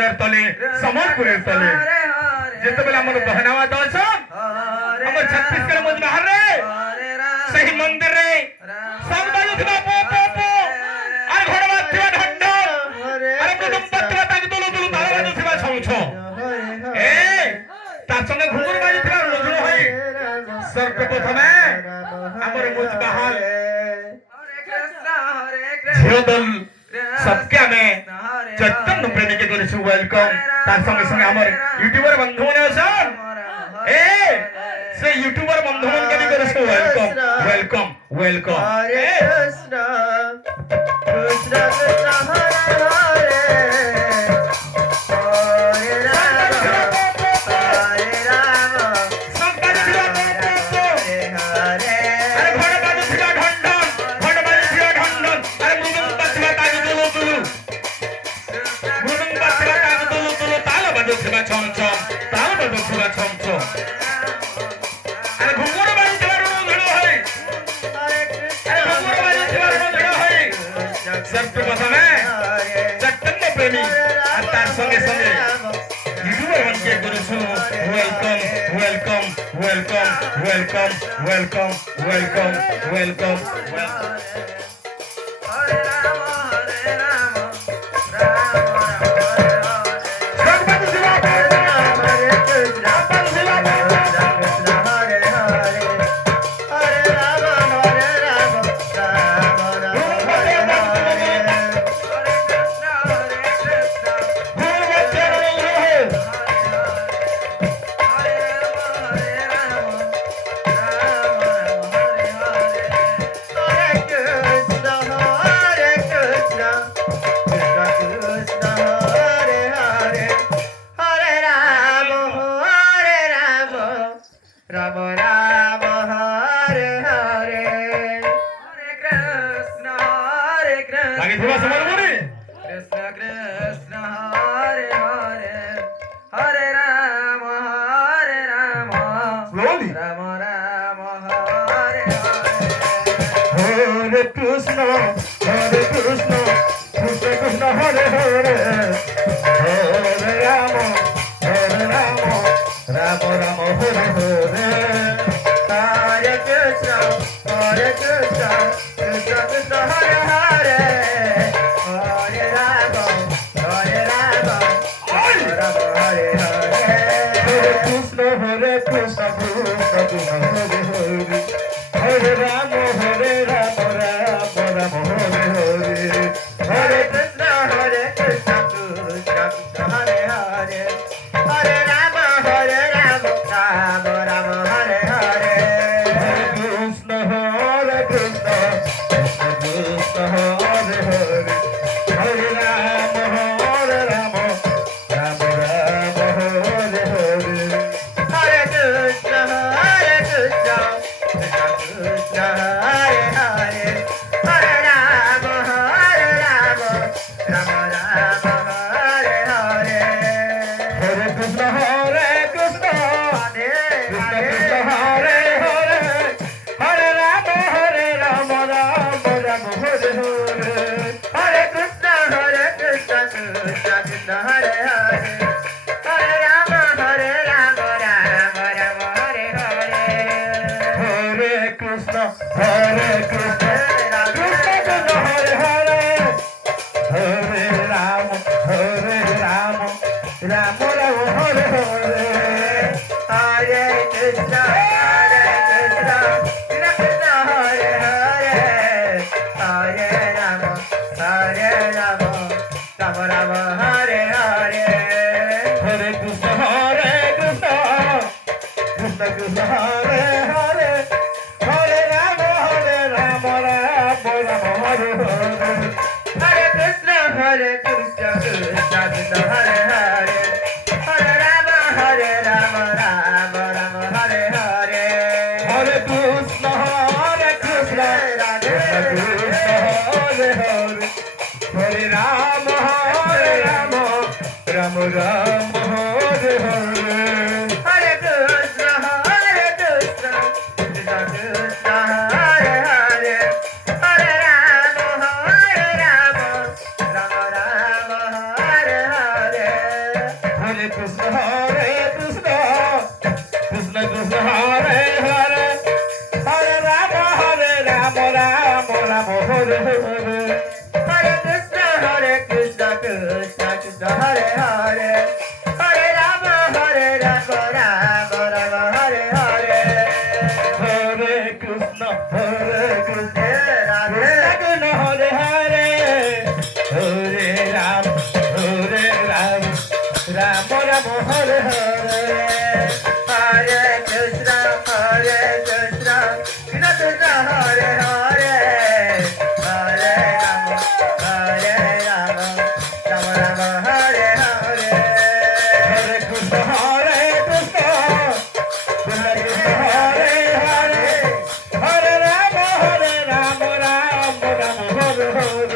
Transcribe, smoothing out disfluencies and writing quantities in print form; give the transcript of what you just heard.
পাহাড়ের তলে সম্বলপুরের তলে যেতবেলে আমার বহনাওয়া দশ আমার ছত্তিশগড় মুজবাহার রে সেই মন্দির রে সর্বায়ু দিবা পো পো পো আর ঘোড়া দিবা ঢন্ড আর প্রথম পাত্রা তাকে দলু দলু তালা দিবা ছৌছ এ তার সঙ্গে ঘুঙুর বাজি দিবা রজু হই সর্বপ্রথমে আমার মুজবাহার ঝিওদল सबके हमें चैतन्य प्रेमी के करे वेलकम तार संगे संगे हमर यूट्यूबर बंधु माने अछन ए से यूट्यूबर बंधु मन के भी करे वेलकम वेलकम वेलकम हरे कृष्ण कृष्ण कृष्ण हरे हरे हरे राम हरे राम संकट दिया हरे हरे अरे घोड़ा बाजू दिया ढंढन घोड़ा बाजू दिया ढंढन अरे मुगम बचवा ताज दुलु दुलु मुगम बचवा ताज दुलु दुलु ताल बाजू दिया छम छम ताल बाजू दिया छम छम अरे घुंगुर बाजू दिया रुनु धुनु है हरे कृष्ण अरे घुंगुर बाजू दिया रुनु धुनु है सबके प्रथमे चैतन्य प्रेमी और तार संगे संगे यूट्यूबर बन के गुरु सु welcome welcome welcome welcome welcome welcome welcome Hare Ram Hare Ram Ram Ram Hare भगवान शिवा हरे कृष्ण कृष्ण कृष्ण हरे हरे हरे राम हरे राम राम राम हरे हरे हरे कृष्ण गुरु बच्चे नहीं है हरे राम हरे राम राम राम हरे हरे हरे कृष्ण कृष्ण कृष्ण हरे हरे हरे राम राम राम हरे हरे हरे कृष्ण आगे थोड़ा समझ बोले कृष्ण कृष्ण हरे हरे हरे राम Slowly. राम राम हरे हरे हरे कृष्ण कृष्ण कृष्ण हरे हरे हरे राम राम राम हरे हरे हरे कृष्ण कृष्ण कृष्ण हरे हरे हरे राम राम हरे हरे हरे कृष्ण कृष्ण कृष्ण हरे हरे हरे राम राम राम हरे हरे हरे कृष्ण कृष्ण कृष्ण हरे हरे हरे राम राम राम हरे हरे हरे कृष्ण कृष्ण कृष्ण हरे हरे हरे राम राम राम हरे हरे हरे कृष्ण कृष्ण कृष्ण हरे हरे हरे राम राम राम हरे हरे हरे कृष्ण कृष्ण हरे कृष्ण हरे Krishna Hare Hare Hare Ram Ram Ram Hare Hare Hare Krishna Krishna Krishna Hare Hare Hare Ram Ram Ram Hare Hare Hare Krishna Krishna Krishna Krishna Hare Hare Hare Ram Ram Ram Hare Hare Hare Krishna Krishna Krishna Hare Hare Hare Ram Ram Ram Hare Hare Hare Krishna Krishna Krishna Krishna Hare Hare Hare Ram Ram Ram Hare Hare Hare Krishna Krishna Krishna Hare Hare Hare Ram Ram Ram Hare Hare Hare Krishna Krishna Krishna Hare Hare Hare Ram Ram Ram Hare Hare Hare Krishna Krishna Krishna Hare Hare Hare Ram Ram Ram Hare Hare Ram Ram Ram Hare Hare Hare Krishna Krishna Krishna Hare Hare Hare Rama Rama Rama Hare Hare হরে Krishna Radhe Krishna Hare Hare Hare Ram Ram Ram Hare Hare Hare Krishna Krishna Krishna Hare Hare Hare Rama Rama Rama Hare Hare হরে কৃষ্ণ কৃষ্ণ হরে হরে হরে রাম রাম রাম হরে হরে